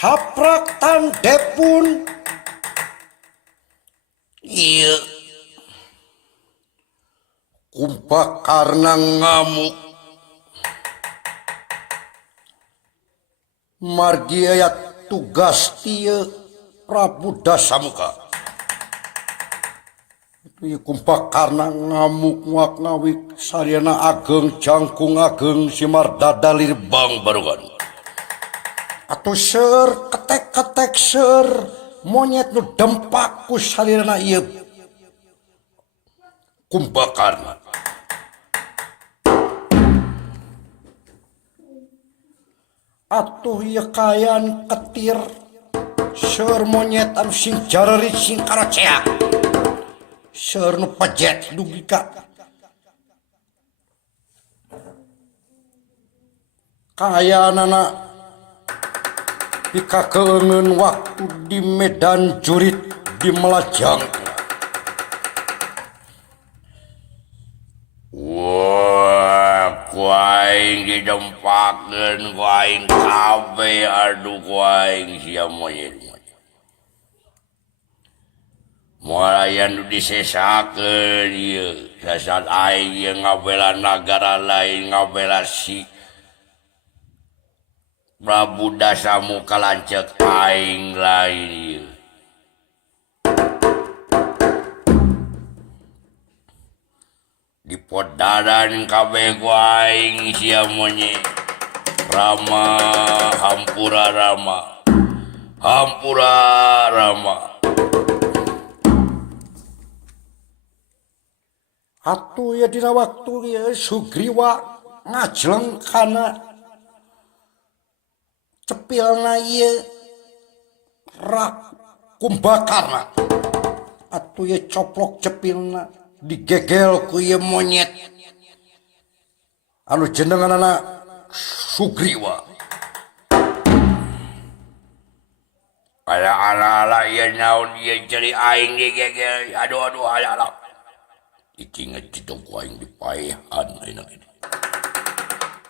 saprak tandepun iya kumpak karena ngamuk margi ayat tugas tia Prabu Dasamuka itu kumpak karena ngamuk nguak ngawik sarjana ageng jangkung ageng simar dadalir bang barugan atau ser ketek-ketek ser monyet nu dempak ku sarjana ieu kumpak karena atuh ieu kayan ketir ser monyet anu sing jarerit sing karacea ser nu pajet dugika kayanana pikakeungeun waktu di medan jurit di Melajang. Wah, kuaing didempakeun kuaing kabeh adu kuaing sia monyet. Mulai anu disesakeun ieu sasaat aing ieu ngabela nagara lain ngabela si Prabu Dasamuka lanceuk aing lain ieu. Dipodadan kabeh ku aing sia monyet. Rama hampura Rama. Hampura Rama. Atuh ya dina waktu ya Sugriwa ngajleng kana cepilna ieu Kumbakarna atuh ya coplok cepilna digegel ku ieu monyet anu jenenganna Sugriwa ala ieu naon ieu ceri aing digegel aduh ala dicinget citung ku aing dipaehan ayeuna kitu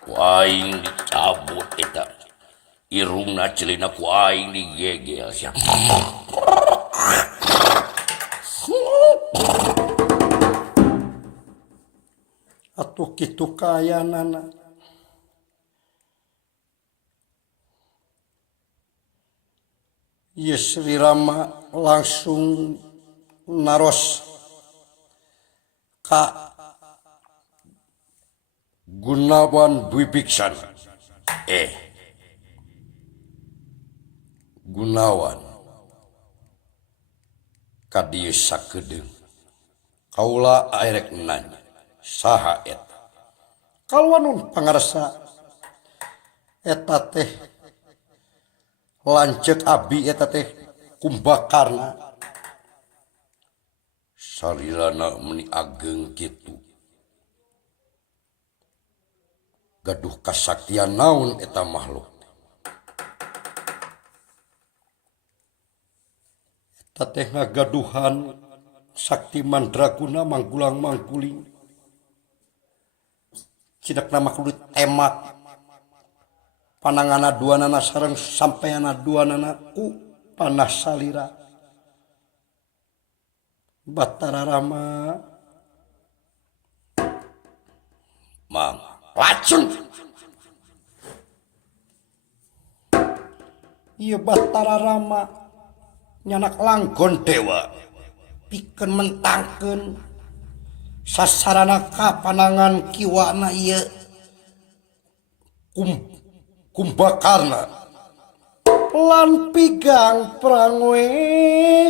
ku aing dicabut eta irungna celina ku aing digegel sia atuh kitu kayanana ieu Sri Rama langsung naros ka Gunawan Dwi Biksan Gunawan kadieu sakedeung kaula aerek nanya saha eta kalwanun pangarsa eta teh lanceuk abi eta teh Kumbakarna sarirana meni ageng kitu gaduh kasaktian naon eta makhluk eta teh ngagaduhan sakti mandraguna manggulang mangkuling cidakna makhluk temak panangana duanana sareng sampeana duanana ku panah salira Batara Rama mang racun ieu Batara Rama nyanak langgon dewa pikeun mentangkeun sasarana ka panangan kiwana ieu Kumbakarna lan pigang prangwe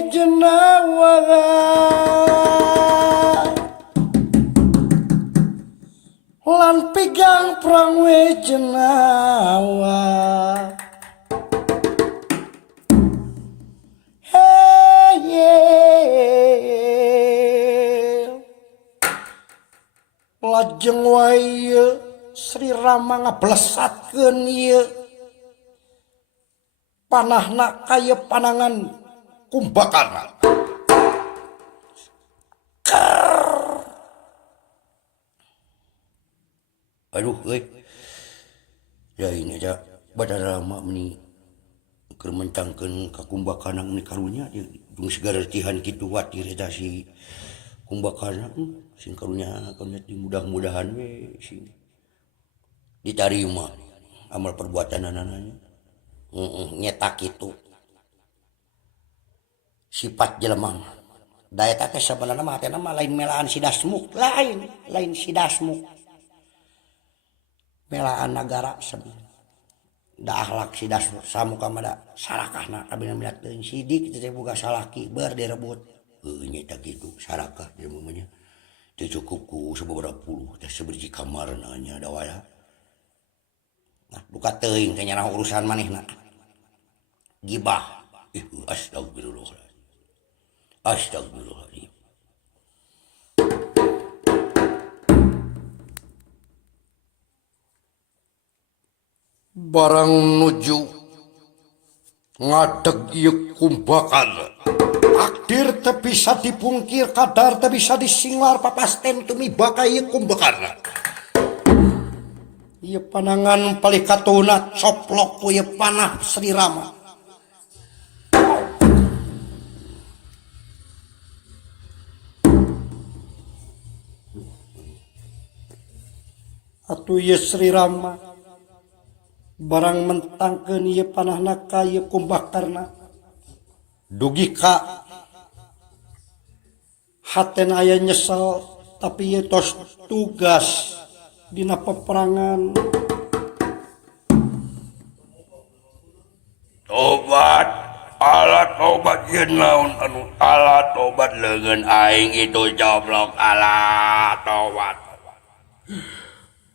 jenawara lan pigang prangwe jenawa lajeng wae Sri Rama ngablesatkeun ieu panahna kaya panangan Kumbakarna aduh ya ini aja Batara Rama meni keur mencangkeun kakumbakana ni karunya jeung segala tihan kitu watir eta si kumbakana sing karunya mudah-mudahan we sing ditarima amal perbuatan anana nyetak itu sifat jelema da eta teh sabenerna mah hatena mah lain melaan si dasmuk lain si dasmuk melaan nagara sebenarnya da akhlak si dasmuk samuka mah da sarakahna kabina milat teuing sidik teh boga salaki beur direbut nya eta kitu sarakah jelema nya teu cukup ku sababaraha puluh teh sabiji kamarna nya da waya nah buka teuing teh nyana urusan manehna gibah astagfirullahaladzim barang nuju ngadeg ieu kumbakan takdir teu bisa dipungkir kadar teu bisa disinglar papasten tumiba ka ieu kumbakan ieu panangan palikatuna coplok ku ieu panah Sri Rama atuh ieu Sri Rama barang mentangkeun ieu panahna ka ieu kumbakarna dugi ka hatena aya nyesel tapi ieu tos tugas dina peperangan tobat alat tobat yeun naon anu alat tobat leungeun aing itu coblok alat tobat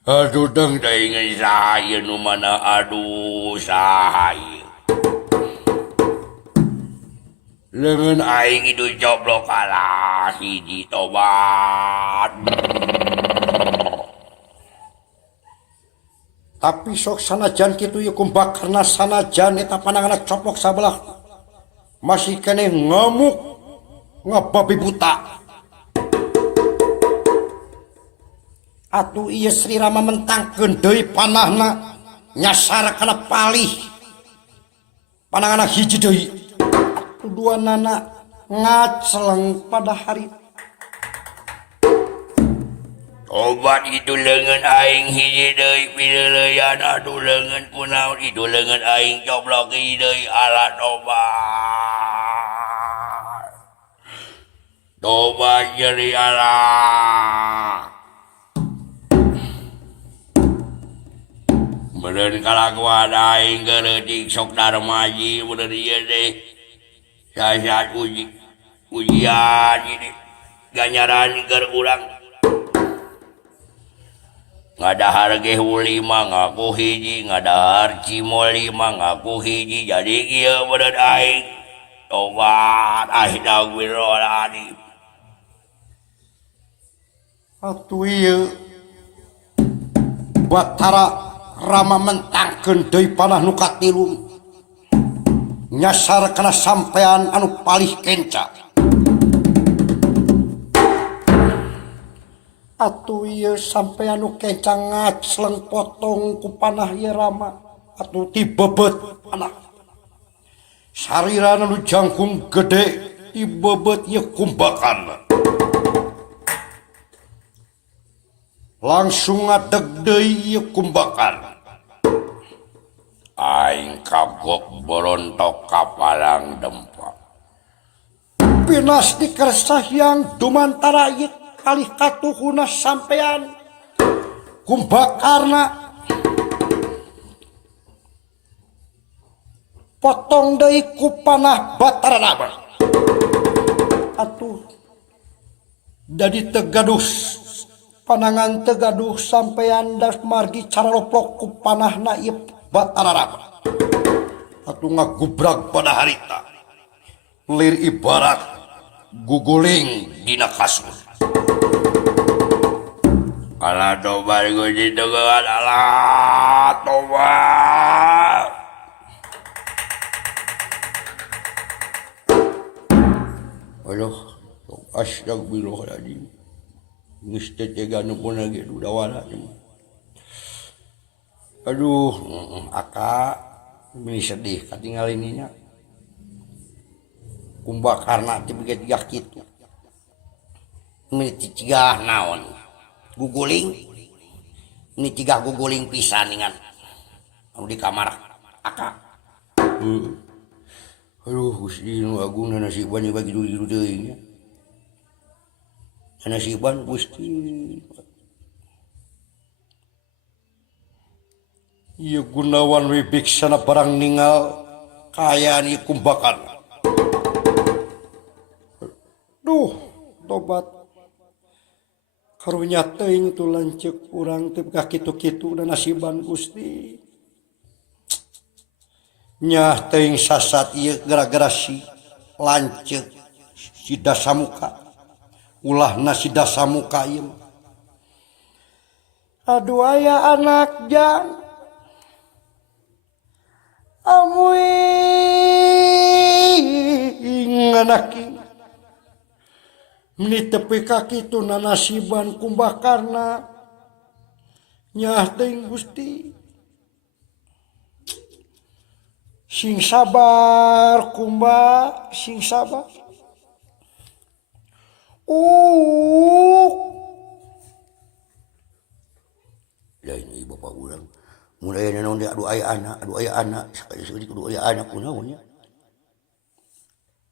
aduh deng daingan saya nu mana aduh saya leungeun aing itu coblok alah hiji tobat tapi sok sanajan kitu ieu kumbakarna sanajan eta pananganna coplok sabelah masih keneh ngamuk ngababi buta atuh ieu Sri Rama mentangkeun deui panahna nyasar kana palih pananganna hiji deui atuh duanana ngaceleng pada hari obat itu leungeun aing hiji deui pileuleyan aduh leungeun kunaon itu leungeun aing coblok hiji deui alat tobat nyeri Allah bener kalakuan aing geureuding sok darmaji bener ieu deh saat ujian ini ganjaran keur urang ngadahar ge huli mah ngaku hiji ngadahar cimol lima ngaku hiji jadi ieu bener aing tobat astagfirullahaladzim atuh ieu Batara Rama mentangkeun deui panah nu katilu nyasar kana sampean anu palih kenca atuh ieu sampean nu kenca ngacleng potong ku panah ieu Rama atuh tibebet panah sarirana nu jangkung gede tibebet ieu kumbakan langsung ngadeg deui ieu kumbakan aing kagok berontok ka palang dempak pinas dikersahyang dumantara ieu kalih katuhuna sampean kumbakarna potong deui ku panah Batara atuh jadi tegaduh panangan tegaduh sampean das margi cara loplok ku panahna ieu Batara atuh ngagubrak pada harita lir ibarat guguling dina kasur ala tobat gusti teguhan ala tobat aduh astagfirullahaladzim geus tecegan pun lagi dudawala aduh aka Ini sedih katinggal ininya. Kumbakarna teh begitu kitu. Ini cigah naon? Guguling. Ini cigah guguling pisan ningan. Anu di kamar akak. Aduh, Gusti nu agung nasiban bagi dulu teuing nya. Nasiban Gusti. Ieu Gunawan we biksana barang ningal kaayaan ieu kumbakan. Duh, tobat. Karunya teuing tu lanceuk urang teu ka kitu-kitu dan nasiban Gusti. Nyah teuing sasat ieu gara-gara si lanceuk si Dasamuka. Ulahna si Dasamuka ieu. Aduh aya anak jang. Amuing anak ieu. Meni tepi ka kitu nasiban kumbakarna. Nyah teuing Gusti. Sing sabar kumba, sing sabar. Lain ieu bapak urang. Mulai naon dia aduh aya anak, sekali-sekali kudu aya anak kunaon nya.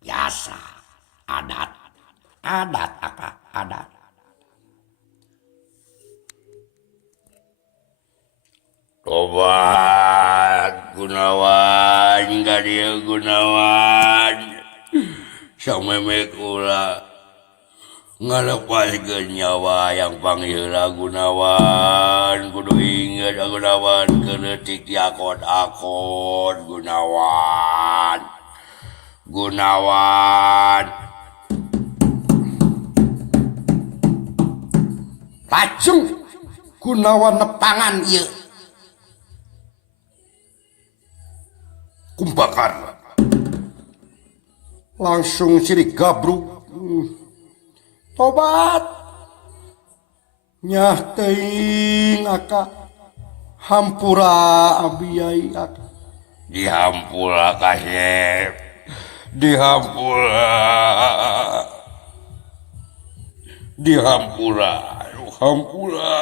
Biasa, adat akak, adat. Tobat Gunawan, ka dieu Gunawan. Sang memek ulah ngalepaskeun nyawa yang panggila Gunawan. Kudu inget Gunawan keleutik di akod-akod Gunawan. Lajeng Gunawan nepangan ieu Kumbakar langsung sirik gabruk. Tobat nyah teuing akak hampura abiyai akak. Dihampura kasep. Dihampura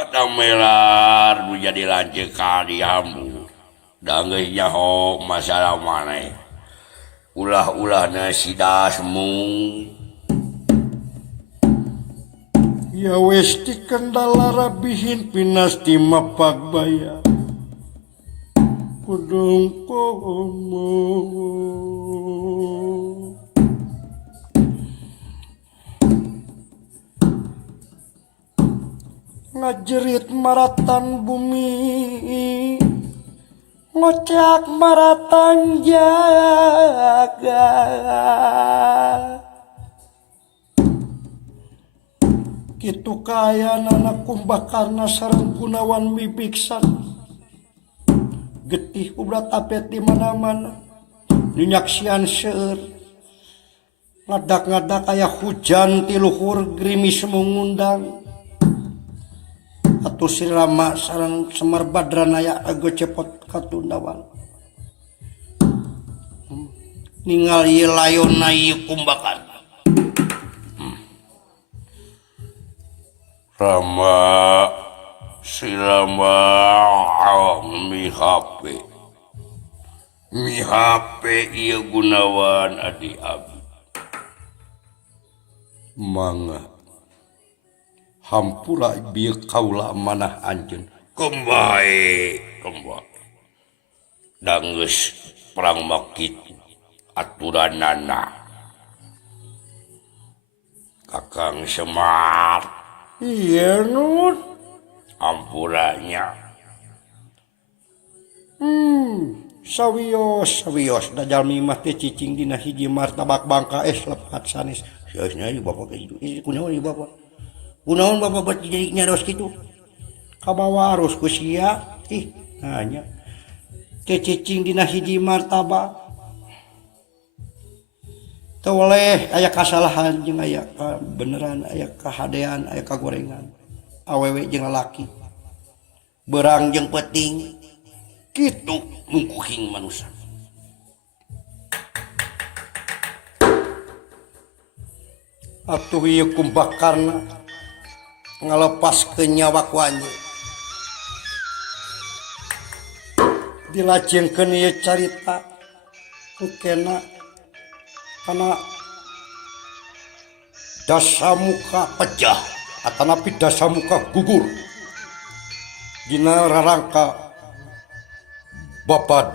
damelar nu jadi lanceuk ka dihambu. Da geus nyaho masalah maneh. Ulah-ulahna si Dasmung. Ya wes ti kendala rabihin pinasti mapagbaya. Kudung komo. Ngajerit maratan bumi. Ngocak maratan jaga. Kitu kaya anak Kumbakarna sareng Gunawan mibiksan. Getih ubrat apet di mana-mana. Ninyaksian seueur. Ngadak-ngadak aya hujan ti luhur gerimis mengundang. Atuh si Rama sareng Semar Badran aya ago cepot katundawan. Ningal ieu layonna ieu Kumbakan. Si Rama mihape ieu Gunawan adi abdi. Mangga hampura bieu kaula manah anjeun. Kembali. Da geus perang makitu aturanana. Kakang Semar. Iya Nun. Ampuranya. Sawios da jalmi mah teh cicing dina hiji martabak bangka lepat sanes. Saeusna ieu bapak kitu. Kunaon ieu bapak? Kunaon bapak buat jadi nyaros kitu? Kabawa arus ku sia. Hanya teh cicing dina hiji martabak. Teu oleh aya kasalahan jeung aya kabeneran, aya kahadean, aya kagorengan. Awewe jeung lalaki. Berang jeung peuting. Kitu mungkuhing manusia. atuh ieu kumbakarna ngalepas ke nyawa kuanya dilajengkeun ieu carita engkena kana Dasamuka pecah atanapi Dasamuka gugur dina rarangka Babad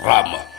Rama.